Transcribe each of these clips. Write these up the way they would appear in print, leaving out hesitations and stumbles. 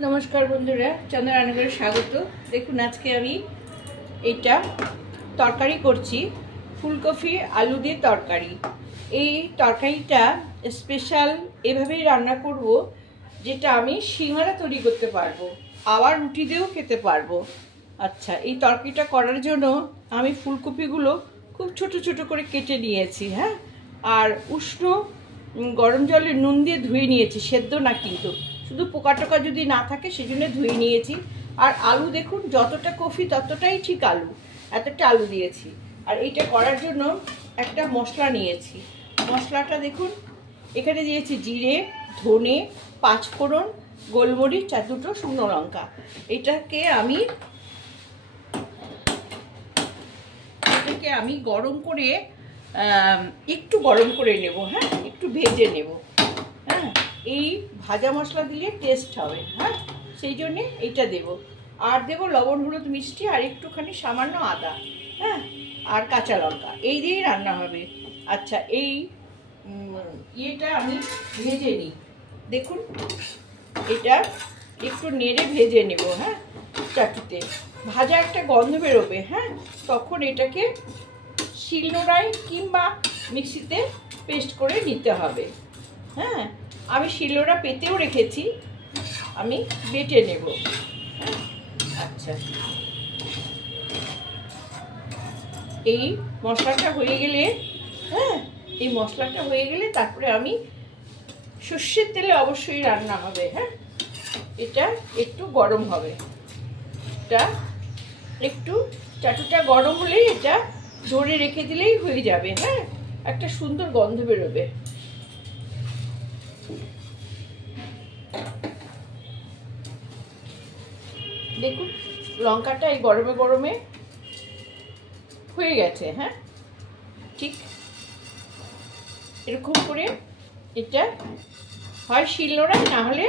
नमस्कार बंधुरा चंद्र रान्नाघरे स्वागत। देखुन आज के आमी एटा तरकारी करछि फुलकपि आलू दिए तरकारी। এই তরকারিটা স্পেশাল এভাবেই রান্না করব যেটা আমি সিঙ্গারা তৈরি করতে পারবো, আবার রুটি দিয়েও খেতে পারবো। আচ্ছা, এই তরকারিটা করার জন্য আমি ফুলকপিগুলো খুব ছোট ছোট করে কেটে নিয়েছি। হ্যাঁ, আর উষ্ণ গরম জলে নুন দিয়ে ধুয়ে নিয়েছি, সেদ্ধ না কিন্তু, শুধু পোকা টোকা যদি না থাকে সেজন্য ধুয়ে নিয়েছি। আর আলু দেখুন, যতটা কফি ততটাই ঠিক আলু, এতটা আলু দিয়েছি। আর এইটা করার জন্য একটা মশলা নিয়েছি। মশলাটা দেখুন, এখানে দিয়েছি জিরে, ধনে, পাঁচফোড়ন, গোলমরিচ আর দুটো শুকনো লঙ্কা। এটাকে আমি গরম করে একটু গরম করে নেব। হ্যাঁ, একটু ভেজে নেব। হ্যাঁ, এই ভাজা মশলা দিলে টেস্ট হবে। হ্যাঁ, সেই জন্যে এইটা দেব। আর দেব লবণ, হলুদ, মিষ্টি আর একটুখানি সামান্য আদা। হ্যাঁ, আর কাঁচা লঙ্কা, এই দিয়েই রান্না হবে। আচ্ছা, এই ইয়েটা আমি ভেজে নিই। দেখুন, এটা একটু নেড়ে ভেজে নেব। হ্যাঁ, চাটুতে ভাজা একটা গন্ধ বেরোবে। হ্যাঁ, তখন এটাকে শিলনোড়ায় কিংবা মিক্সিতে পেস্ট করে নিতে হবে। হ্যাঁ, আমি শিলনোড়া পেতেও রেখেছি, আমি বেটে নেব। হ্যাঁ, আচ্ছা, এই মশলাটা হয়ে গেলে, হ্যাঁ, এই মশলাটা হয়ে গেলে তারপরে আমি সর্ষের তেলে অবশ্যই রান্না হবে। হ্যাঁ, এটা একটু গরম হবে, এটা একটু চাটুটা গরম হলেই এটা ধরে রেখে দিলেই হয়ে যাবে। হ্যাঁ, একটা সুন্দর গন্ধ বেরোবে। দেখুন, লঙ্কাটা এই গরমে গরমে হয়ে গেছে। হ্যাঁ, ঠিক এরকম করে এটা হয় শিলনোড়ায়, না হলে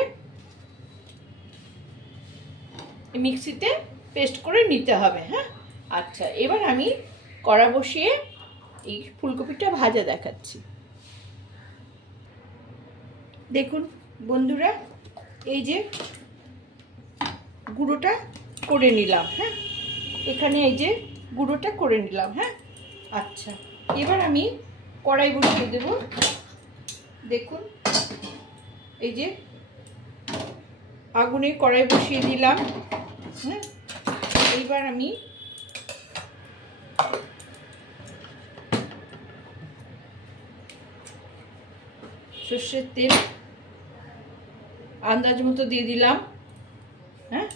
মিক্সিতে পেস্ট করে নিতে হবে। হ্যাঁ, আচ্ছা, এবার আমি কড়া বসিয়ে এই ফুলকপিটা ভাজা দেখাচ্ছি। দেখুন বন্ধুরা, এই যে গুঁড়োটা করে নিলাম। হ্যাঁ, এখানে এই যে গুঁড়োটা করে নিলাম। হ্যাঁ, আচ্ছা, এবার আমি কড়াই বসিয়ে দেব। দেখুন, এই যে আগুনে কড়াই বসিয়ে দিলাম। হ্যাঁ, এইবার আমি সর্ষের তেল আন্দাজ মতো দিয়ে দিলাম। হ্যাঁ,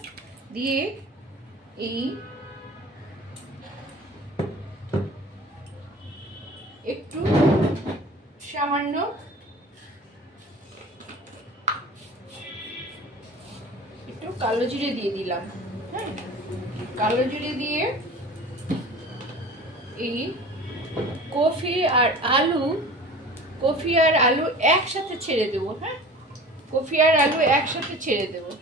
দিয়ে এই একটু সামান্য একটু কালো জিরে দিয়ে দিলাম। হ্যাঁ, কালো জিরে দিয়ে এই কফি আর আলু একসাথে ছেড়ে দেবো। হ্যাঁ, কফি আর আলু একসাথে ছেড়ে দেবো।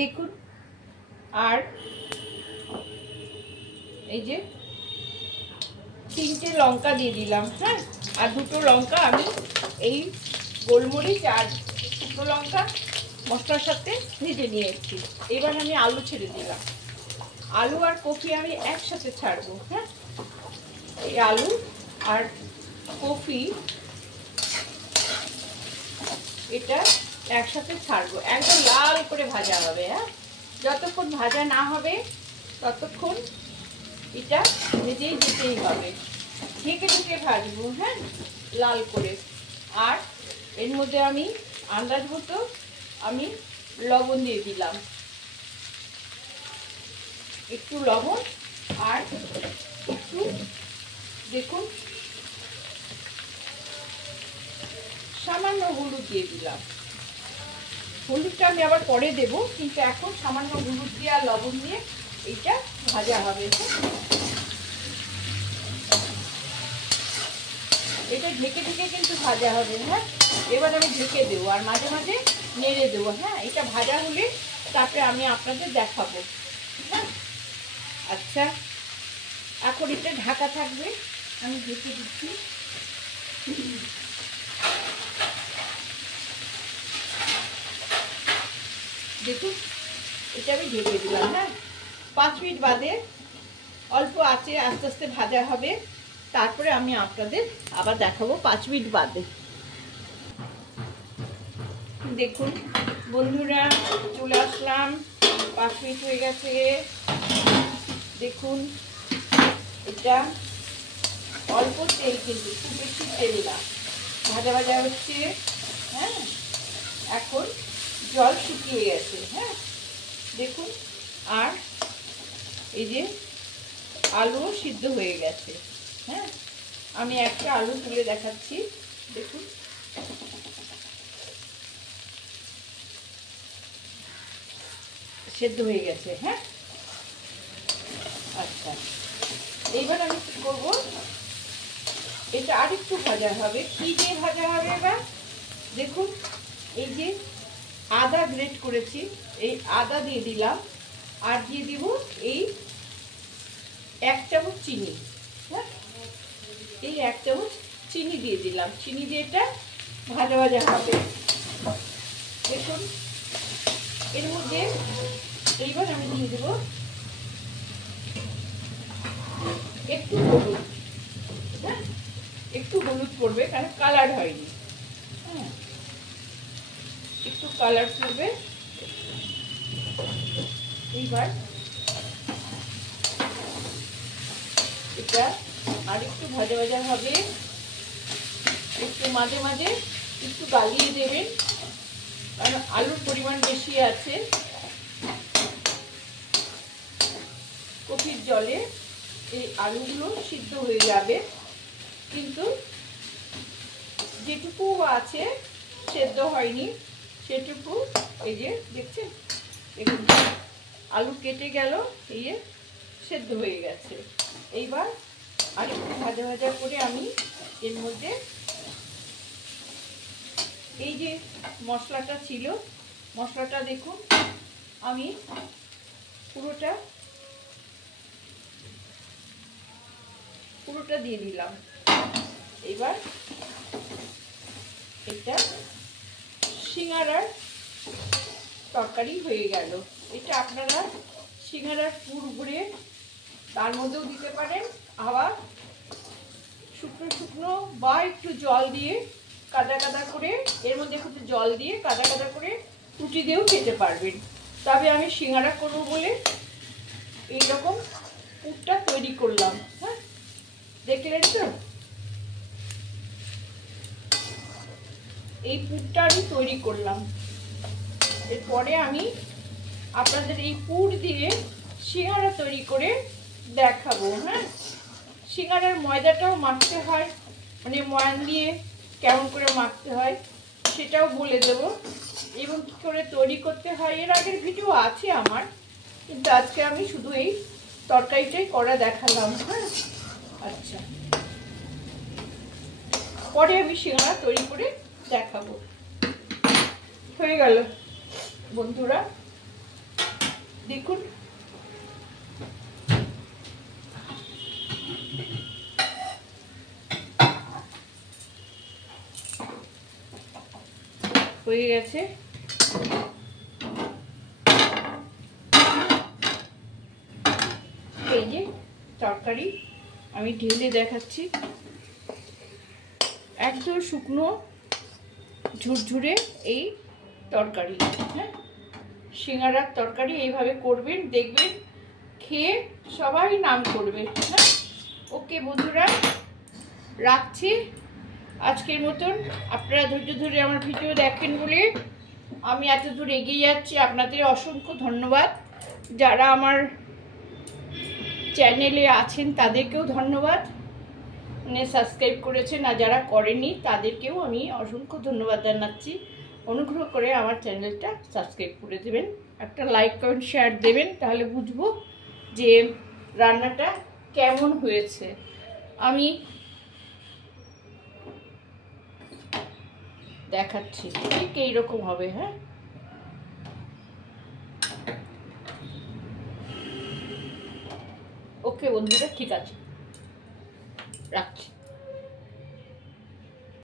দেখুন, আর এই যে তিনটে লঙ্কা দিয়ে দিলাম। হ্যাঁ, আর দুটো লঙ্কা আমি এই গোলমরিচ আর শুকনো লঙ্কা মশলার সাথে ভেজে নিয়েছি। এবার আমি আলু ছেড়ে দিলাম। আলু আর কফি আমি একসাথে ছাড়বো। হ্যাঁ, এই আলু আর কফি এটা একসাথে ছাড়বো, একদম লাল করে ভাজা হবে। হ্যাঁ, যতক্ষণ ভাজা না হবে ততক্ষণ এটা ভেজেই যেতেই হবে, ঢেকে ঢেকে ভাজবো। হ্যাঁ, লাল করে। আর এর মধ্যে আমি আন্দাজ মতো আমি লবণ দিয়ে দিলাম, একটু লবণ, আর একটু দেখুন সামান্য হলুদ দিয়ে দিলাম। হলুদটা আমি আবার পরে দেবো, কিন্তু এখন সামান্য হলুদ দিয়ে আর লবণ দিয়ে এইটা ভাজা হবে। এটা ঢেকে ঢেকে কিন্তু ভাজা হবে। হ্যাঁ, এবার আমি ঢেকে দেবো আর মাঝে মাঝে নেড়ে দেবো। হ্যাঁ, এটা ভাজা হলে তারপরে আমি আপনাদের দেখাবো। হ্যাঁ, আচ্ছা, এখন এটা ঢাকা থাকবে, আমি ঢেকে দিচ্ছি। দেখুন, এটা আমি ঢেকে দিলাম। হ্যাঁ, 5 মিনিট বাদে অল্প আঁচে আস্তে আস্তে ভাজা হবে, তারপরে আমি আপনাদের আবার দেখাবো 5 মিনিট বাদে। দেখুন বন্ধুরা, চলে আসলাম, 5 মিনিট হয়ে গেছে। দেখুন, এটা অল্প তেল, কিন্তু খুব বেশি তেল না, ভাজা ভাজা হচ্ছে। হ্যাঁ, এখন জল শুকিয়ে গেছে। হ্যাঁ, দেখুন, আর এই যে আলু সিদ্ধ হয়ে গেছে। হ্যাঁ, আমি একটা আলু তুলে দেখাচ্ছি। দেখুন, সেদ্ধ হয়ে গেছে। হ্যাঁ, আচ্ছা, এইবার আমি কি করবো, এটা আরেকটু ভাজা হবে। কি দিয়ে ভাজা হবে এবার? দেখুন, এই যে আদা গ্রেট করেছি, এই আদা দিয়ে দিলাম, আর দিয়ে দিব এই 1 চামচ চিনি। হ্যাঁ, এই 1 চামচ চিনি দিয়ে দিলাম। চিনি দিয়ে এটা ভাজা ভাজা হবে। দেখুন, এর মধ্যে এইবার আমি দিয়ে দেব একটু হলুদ। হ্যাঁ, একটু হলুদ পড়বে, কারণ কালার হয়নি। হ্যাঁ, একটু কালার পড়বে। এইবার এটা আর একটু ভাজা ভাজা হবে। একটু মাঝে মাঝে একটু গালিয়ে দেবেন, কারণ আলুর পরিমাণ বেশি আছে। কফির জলে এই আলুগুলো সিদ্ধ হয়ে যাবে, কিন্তু যেটুকু আছে সেদ্ধ হয়নি সেটুকু এই যে দেখছেন, দেখুন আলু কেটে গেল, এই সেদ্ধ হয়ে গেছে। এইবার আরেকটু ভাজা ভাজা করে আমি এর মধ্যে এই যে মশলাটা ছিল, মশলাটা দেখুন আমি পুরোটা দিয়ে দিলাম। এবার এটা সিঙ্গারার তরকারি হয়ে গেল। এটা আপনারা সিঙ্গারার পুর ভরে তার মধ্যেও দিতে পারেন, আবার শুকনো শুকনো বা একটু জল দিয়ে কাদা কাদা করে, এর মধ্যে একটু জল দিয়ে কাদা কাদা করে রুটি দিয়েও খেতে পারবেন। তবে আমি সিঙ্গারা করব বলে এইরকম পুরটা তৈরি করলাম। হ্যাঁ, দেখলেন তো, এই পুরটা আমি তৈরি করলাম। এরপরে আমি আপনাদের এই পুর দিয়ে সিঙ্গারা তৈরি করে দেখাবো। হ্যাঁ, সিঙ্গারার ময়দাটাও মাখতে হয়, মানে ময়ান দিয়ে কেমন করে মাখতে হয় সেটাও বলে দেব, এবং কী করে তৈরি করতে হয় এর আগের ভিডিও আছে আমার, কিন্তু আজকে আমি শুধু এই তরকারিটাই করা দেখালাম। হ্যাঁ, আচ্ছা, পরে আমি সিঙ্গারা তৈরি করে দেখাবো। হয়ে গেল বন্ধুরা, দেখুন হয়ে গেছে। এই যে তরকারি আমি ঢেলে দেখাচ্ছি, একদম শুকনো ঝুরঝুরে এই তরকারি। হ্যাঁ, সিঙ্গারার তরকারি এইভাবে করবেন, দেখবেন খেয়ে সবাই নাম করবে। হ্যাঁ, ওকে বন্ধুরা, রাখছি আজকের মতন। আপনারা ধৈর্য ধরে আমার ভিডিও দেখেন বলে আমি এত দূর এগিয়ে যাচ্ছি, আপনাদের অসংখ্য ধন্যবাদ। যারা আমার চ্যানেলে আছেন তাদেরকেও ধন্যবাদ, মানে সাবস্ক্রাইব করেছেন, আর যারা করেনি তাদেরকেও আমি অসংখ্য ধন্যবাদ জানাচ্ছি। অনুগ্রহ করে আমার চ্যানেলটা সাবস্ক্রাইব করে দেবেন, একটা লাইক কমেন্ট শেয়ার দেবেন, তাহলে বুঝবো যে রান্নাটা কেমন হয়েছে। আমি দেখাচ্ছি, ঠিক এইরকম হবে। হ্যাঁ, ওকে বন্ধুরা, ঠিক আছে, রাখছি।